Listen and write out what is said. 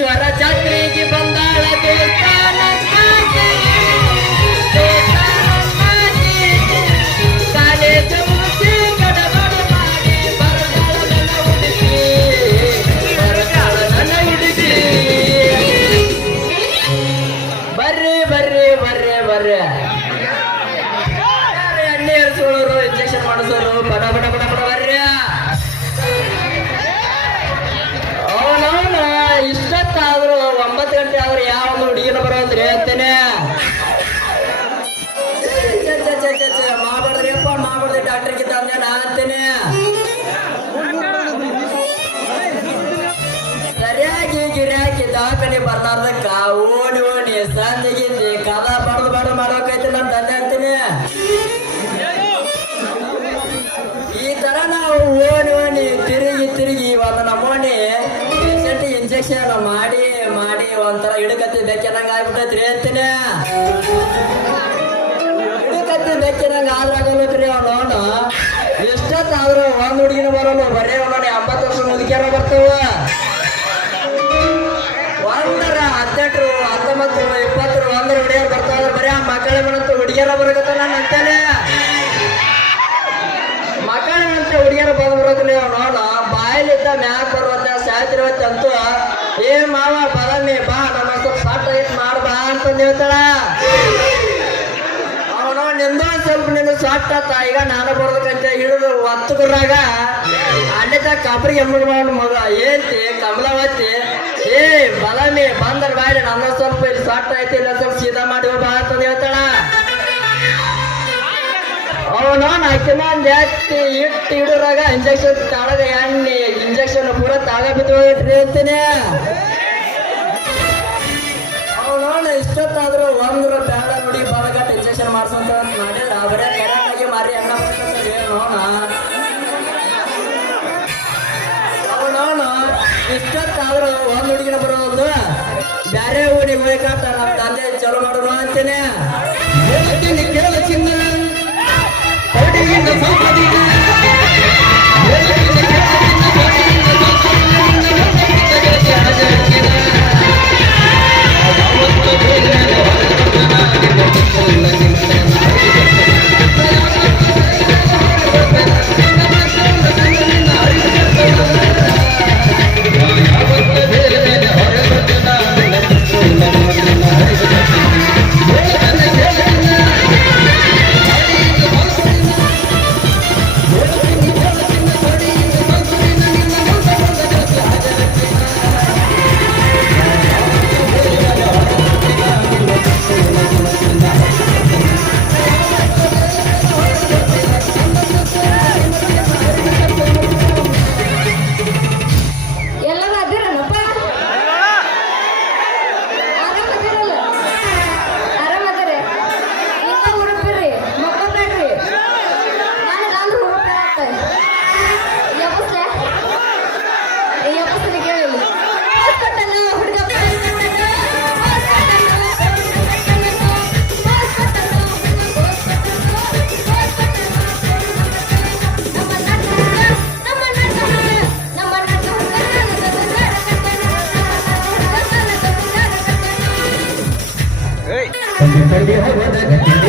ಮಲ್ಲೇಶ್ವರ ಜಾತ್ರೆಗೆ ಬಂದಾಳ ದೇವಸ್ಥಾನ ಕಾಲೇಜು ಮುಗಿಸಿ ಗಡಬಡ ಮಾಡಿ ಬರದಾಳ ನನ್ನ ಹುಡುಗಿ ಬರದಾಳ ನನ್ನ ಹುಡುಗಿ ಬರ್ರಿ ಬರ್ರಿ ಬರ್ರಿ ಬರ್ರಿ ಎಣ್ಣೆ ಏರ್ಸೋರು ಇಂಜೆಕ್ಷನ್ ಮಾಡಿಸೋರು ಬಡ ಬಡ ಬಡ ಬಡ ಬರ್ರಿ ಅವನವನ ಇಷ್ಟತ್ತಾದ್ರು 9 ಗಂಟೆ ಆದ್ರೆ ಯಾವ ಒಂದು ಹುಡುಗಿನ ಬರೋದ್ರಿ ಅಂತೇನೆ ಮಾಡ್ಬಾರ್ದ್ರಿಪ್ಪ ಮಾಡ್ಬಾರ್ದ್ರಿ ಡಾಕ್ಟರ್ಗಿದ್ದ ಅಂದ್ರೆ ನಾ ಅಂತೇನೆ ಸರಿಯಾಗಿ ಗಿರಿಯಾಗಿ ದವಾಖಾನೆ ಬರ್ಲಾರ್ದಕ್ಕ ಓಣಿ ಓಣಿ ಸಂದಿಗಿಂದಿ ಕದ ಬಡ್ದು ಬಡ್ದು ಮಾಡೋಕೈತಿ ನಮ್ ತಂದೆ ಅಂತೀನಿ ಈ ತರ ನಾವು ಓಣಿ ಓಣಿ ತಿರುಗಿ ತಿರುಗಿ ಒಂದು ನಮ್ಮೋಣಿ ಇಂಜೆಕ್ಷನ್ ಮಾಡಿ ಮಾಡಿ ಒಂಥರ ಹಿಡುಕತ್ತಿ ಬೆಕ್ಕಿನಂಗ ಆಗ್ಬಿಟ್ಟೈತ್ರಿ ಅಂತೀನಿ ಹಿಡುಕತ್ತಿ ಬೆಕ್ಕಿನಂಗ ಆದ್ರಾಗಲ್ರಿ ಅವನು ಎಷ್ಟೊತ್ತಾದ್ರು ಒಂದ್ ಹುಡುಗಿನ ಬರೋನು ಬರೇ ಅವನು 80 ವರ್ಷ ಮುದುಕ್ಯಾರ ಬರ್ತಾವ ಒಂದರ 18 19 20 ಒಂದರ ಹುಡುಗಿಯರು ಬರ್ತಾವ ಬರೀ ಆ ಮಕ್ಕಳ ಮನಂತ ಹುಡುಗಿಯರ ಬರಕತ್ತ ನಾನು ಅಂತೇನೆ ಮಕ್ಕಳ ಮನಂತ ಹುಡುಗಿಯರ ಬರೋದ್ರಿ ಅವನು ಬಾಯಲ್ಲಿದ್ದ ಮ್ಯಾಕ್ ಬರುವಂತ ಸಾಯ್ತಿರುವತ್ತ ಅಂತೂ ಏ ಮಾವ ಬರಮ್ಮಿ ಬಾ ನಮ್ಮ ಸ್ವಲ್ಪ ಸಾಟ ಮಾಡ್ಬಾ ಅಂತಂದು ಹೇಳ್ತಾಳ ಅವನು ನಿಂದ ಸ್ವಲ್ಪ ನಿಂದು ಸಾಟ ಈಗ ನಾನು ಬರ್ಬೇಕಂತ ಹಿಡಿದು ಒತ್ತುಗುರಾಗ ಅಲ್ಲಿದ್ದ ಕಾಬ್ರಿಗೆ ಎಮ್ಮನ ಮಗ ಏಂತಿ ಕಮಲವತಿ ಏ ಬಲಮಿ ಬಂದರ್ ಬಾಯ್ಲಿ ನನ್ನ ಸ್ವಲ್ಪ ಇಲ್ಲಿ ಸಾಟ ಐತಿ ಇಲ್ಲ ಸ್ವಲ್ಪ ಸೀದಾ ಮಾಡಿ ಬಾ ಅಂತಂದು ಹೇಳ್ತಾಳ ಅವನು ನಾಕಿಮಂದ್ ಎತ್ತಿ ಇಟ್ಟು ಹಿಡಿದ್ರಾಗ ಇಂಜೆಕ್ಷನ್ ತಾಳಗ ಎಣ್ಣೆ ಇಂಜೆಕ್ಷನ್ ಪೂರ ತಾಗ ಬಿದ್ದು ಇರ್ತೀನಿ ಅವನು ಇಷ್ಟೊತ್ತಾದ್ರು ಒಂದ್ರ ಬೇಡ ನೋಡಿ ಬರಗಟ್ಟ ಇಂಜೆಕ್ಷನ್ ಮಾಡ್ಸಂತ ಮಾಡಿಲ್ಲ ಬರೇ ಕರೆಕ್ಟಾಗಿ ಮಾರಿ ಎಣ್ಣ ಅವನವನು ಇಷ್ಟೊತ್ತಾದ್ರು ಒಂದ್ ಹುಡುಗಿನ ಬರೋದು ಬ್ಯಾರೆ ಊರಿಗೆ ಹೋಗ್ಕಾಟ ನಮ್ಮ ತಂದೆ ಚಲೋ ಮಾಡೋಣ ಅಂತೇನೆ ಕೇಳ ಚಿನ್ನ Hey!